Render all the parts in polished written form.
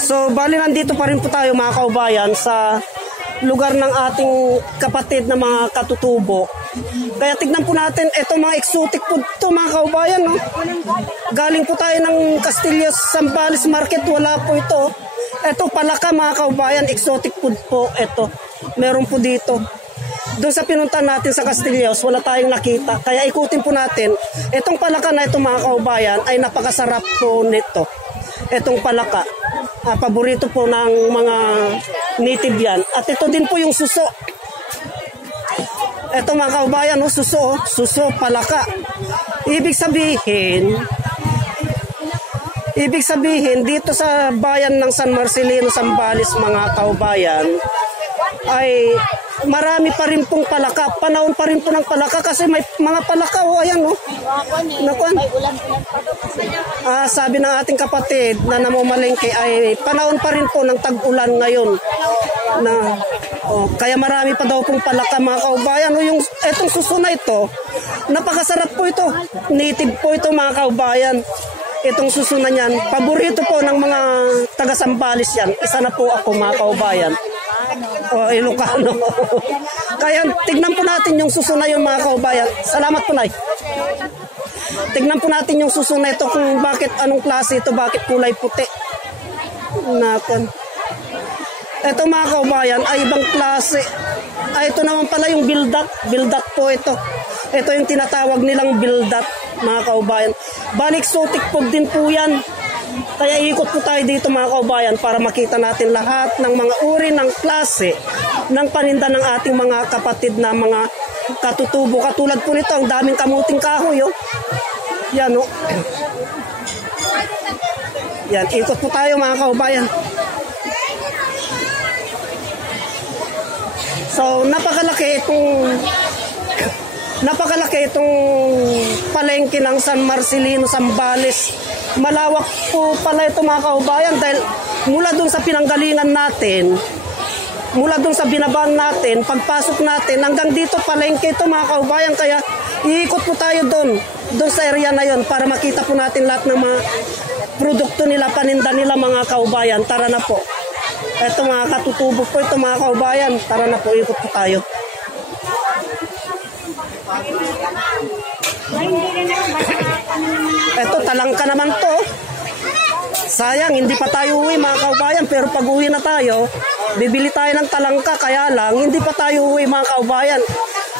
So, bali nandito pa rin po tayo mga kaubayan sa lugar ng ating kapatid na mga katutubo. Kaya tignan po natin, ito mga exotic food to mga kaubayan, no? Galing po tayo ng Castillos, Zambales Market, wala po ito. Ito palaka mga kaubayan, exotic food po ito. Meron po dito. Doon sa pinuntan natin sa Castillos, wala tayong nakita. Kaya ikutin po natin, itong palaka na ito mga kaubayan ay napakasarap po nito. Itong palaka. Paborito po ng mga native yan. At ito din po yung suso. Ito mga kaubayan, no, suso, suso, palaka. Ibig sabihin, dito sa bayan ng San Marcelino, Zambales mga kaubayan, ay marami pa rin pong palaka. Panahon pa rin po ng palaka kasi may mga palaka, oh, ayan, no. Nakuan. Sabi ng ating kapatid na namumalengke ay panahon pa rin po ng tag-ulan ngayon. Kaya marami pa daw pong palaka mga kaubayan. Yung etong suso na ito, napakasarap po ito. Native po ito mga kaubayan. Itong suso na yan, paborito po ng mga taga-Zambales yan. Isa na po ako mga kaubayan. Ilocano. Kaya tignan po natin yung suso na yun mga kaubayan. Salamat po, Nay. Tignan po natin yung suso na ito kung bakit, anong klase ito, bakit kulay puti. Ito mga kaubayan ay ibang klase. Ito naman pala yung bildat. Bildat po ito. Ito yung tinatawag nilang bildat mga kaubayan. Balik exotic food din po yan. Kaya ikot po tayo dito mga kaubayan para makita natin lahat ng mga uri ng klase ng paninda ng ating mga kapatid na mga katutubo. Katulad po nito, ang daming kamuting kahoy. Oh. Yan, oh. Yan, ikot po tayo mga kaubayan. So, napakalaki itong palengke ng San Marcelino, Zambales. Malawak po pala ito mga kaubayan dahil mula dun sa pinanggalingan natin, mula dun sa binabaan natin, pagpasok natin, hanggang dito palengke ito mga kaubayan. Kaya iikot po tayo dun sa area na yon para makita po natin lahat ng mga produkto nila, paninda nila mga kaubayan. Tara na po. Ito mga katutubo po ito mga kaubayan. Tara na po, ikot po tayo. Ito, talangka naman to. Sayang, hindi pa tayo uwi mga kaubayan. Pero pag uwi na tayo, bibili tayo ng talangka. Kaya lang, hindi pa tayo uwi mga kaubayan.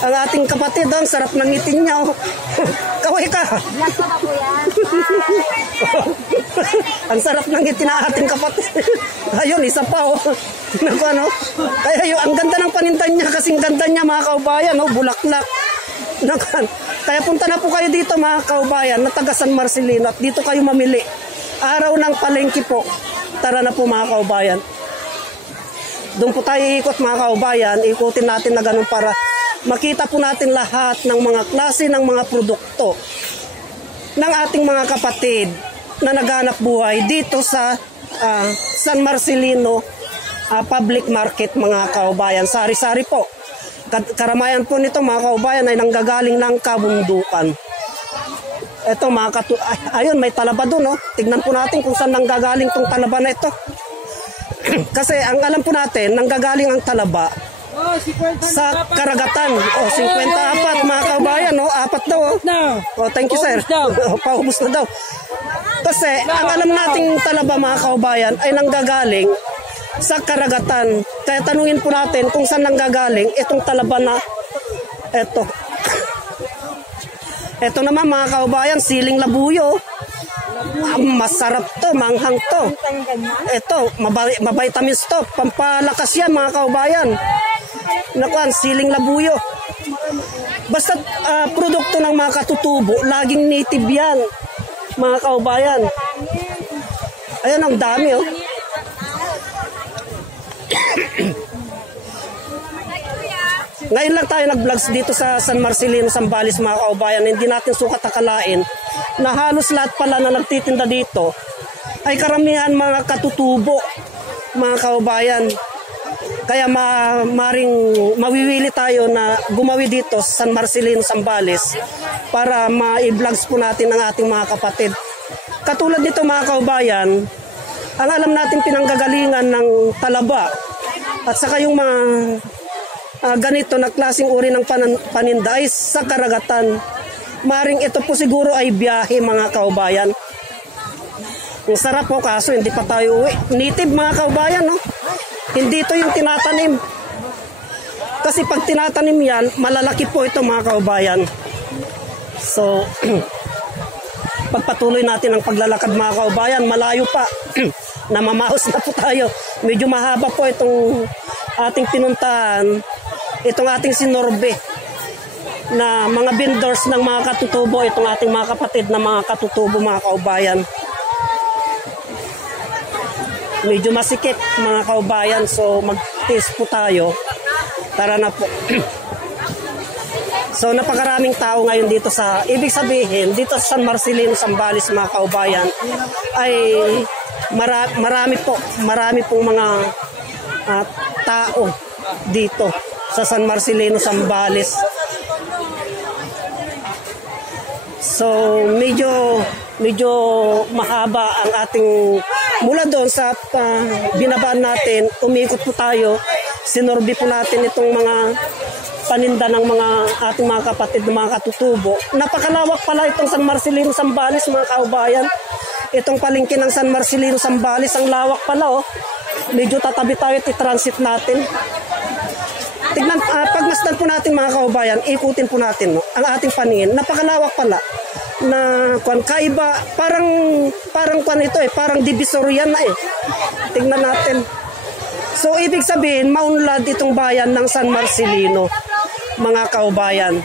Ang ating kapatid, ang sarap ng ngitin niya. Kaway ka. Ang sarap ng ngiti ng ating kapatid. Ayun, isa pa. Kaya ang ganda ng panintan niya. Kasing ganda niya mga kaubayan. Bulaklak. Kaya punta na po kayo dito mga kaubayan na taga San Marcelino at dito kayo mamili. Araw ng palengke po. Tara na po mga kaubayan. Doon po tayo ikot mga kaubayan. Ikutin natin na ganun para makita po natin lahat ng mga klase ng mga produkto ng ating mga kapatid na naghanap buhay dito sa San Marcelino Public Market mga kaubayan. Sari-sari po. Karamayan po nito mga kaubayan ay nanggagaling ng kabundukan. Ito ayun, may talaba doon. Tignan po natin kung saan nanggagaling tong talaba na ito. Kasi ang alam po natin, nanggagaling ang talaba sa karagatan. 54 mga kaubayan. 4 daw. Thank you sir. Paubos na daw. Kasi ang alam nating talaba mga kaubayan ay nanggagaling sa karagatan. Kaya tanungin po natin kung saan nanggagaling itong talaba na ito. Ito naman mga kaubayan, siling labuyo. Masarap to, manghang to. Ito, mabitamins to. Pampalakas yan mga kaubayan. Nakuan, siling labuyo. Basta produkto ng mga katutubo, laging native yan mga kaubayan. Ayan, ang dami oh. Ngayon lang tayo nag-vlogs dito sa San Marcelino, Zambales mga kaubayan. Hindi natin sukat akalain na halos lahat pala na nagtitinda dito ay karamihan mga katutubo mga kaubayan. Kaya mawiwili tayo na gumawi dito sa San Marcelino, Zambales para ma-vlogs po natin ang ating mga kapatid. katulad nito mga kaubayan, ang alam natin pinanggagalingan ng talaba at saka yung mga ganito na klaseng uri ng paninda ay sa karagatan. Maring ito po siguro ay biyahe mga kaubayan. Ang sarap po kaso hindi pa tayo uwi. Native mga kaubayan, no? Hindi ito yung tinatanim. Kasi pag tinatanim yan, malalaki po ito mga kaubayan. So, pagpatuloy natin ang paglalakad mga kaubayan, malayo pa. Namamahos na po tayo. Medyo mahaba po itong ating pinuntahan. Itong ating sinorbe na mga vendors ng mga katutubo. Itong ating mga kapatid na mga katutubo mga kaubayan. Medyo masikip mga kaubayan. So mag-taste po tayo. Tara na po. So napakaraming tao ngayon dito sa, ibig sabihin, dito sa San Marcelino, Zambales mga kaubayan, ay marami pong mga tao dito sa San Marcelino, Zambales. So medyo mahaba ang ating, mula doon sa binabaan natin, umikot po tayo, sinorbi po natin itong mga paninda ng mga ating mga kapatid ng mga katutubo. Napakalawak pala itong San Marcelino, Zambales mga kaubayan. Itong palengke ng San Marcelino, Zambales, ang lawak pala oh. Medyo tatabi tayo at i-transit natin. Tignan, pagmasdan po natin mga kaubayan, ikutin po natin no, ang ating paningin. Napakalawak pala na kaiba, parang ito eh, parang divisoria na eh. Tignan natin. So ibig sabihin, maunlad itong bayan ng San Marcelino mga kaubayan.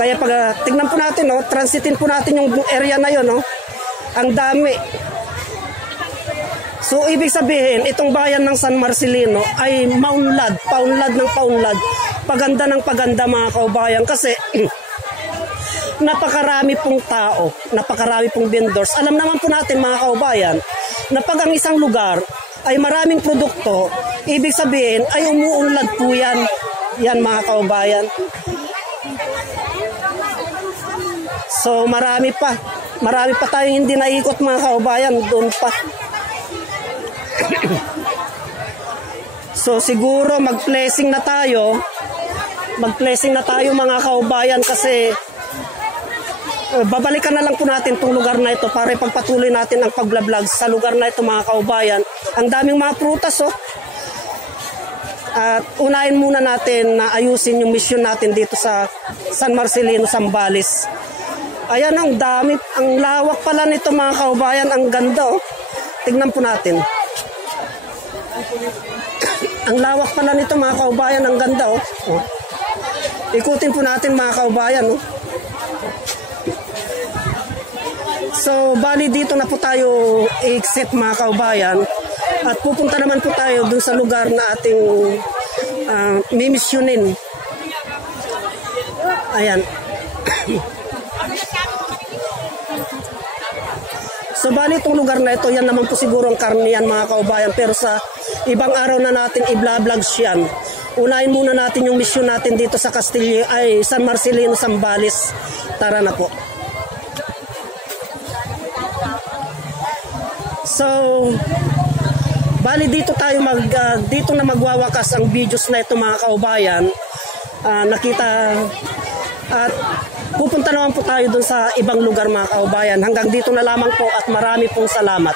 Kaya pag tignan po natin no, transitin po natin yung area na yon no. Ang dami. So ibig sabihin, itong bayan ng San Marcelino ay paunlad ng paunlad. Paganda ng paganda mga kaubayan kasi napakarami pong tao, napakarami pong vendors. Alam naman po natin mga kaubayan na pag ang isang lugar ay maraming produkto, ibig sabihin ay umuunlad po yan. Yan mga kaubayan. So marami pa tayong hindi naikot mga kaubayan, doon pa. So siguro mag-blessing na tayo mga kaubayan kasi babalikan na lang po natin itong lugar na ito para ipagpatuloy natin ang pagbablog sa lugar na ito mga kaubayan. Ang daming mga prutas oh. At unahin muna natin na ayusin yung mission natin dito sa San Marcelino, Zambales. Ayan ang dami, ang lawak pala nito mga kaubayan, ang ganda oh. Tignan po natin. Ang lawak pala nito mga kaubayan, ang ganda oh. Oh. Ikutin po natin mga kaubayan oh. So bali dito na po tayo i-exit mga kaubayan at pupunta naman po tayo dun sa lugar na ating mimisyonin. Ayan. So bali itong lugar na ito, yan naman po siguro ang karniyan mga kaubayan, pero sa ibang araw na natin i-vlogs yan. Unahin muna natin yung mission natin dito sa San Marcelino, Zambales. Tara na po. So bali dito tayo dito na magwawakas ang videos na ito mga kaubayan. Nakita at pupunta naman po tayo dun sa ibang lugar mga kaubayan. Hanggang dito na lamang po at marami pong salamat.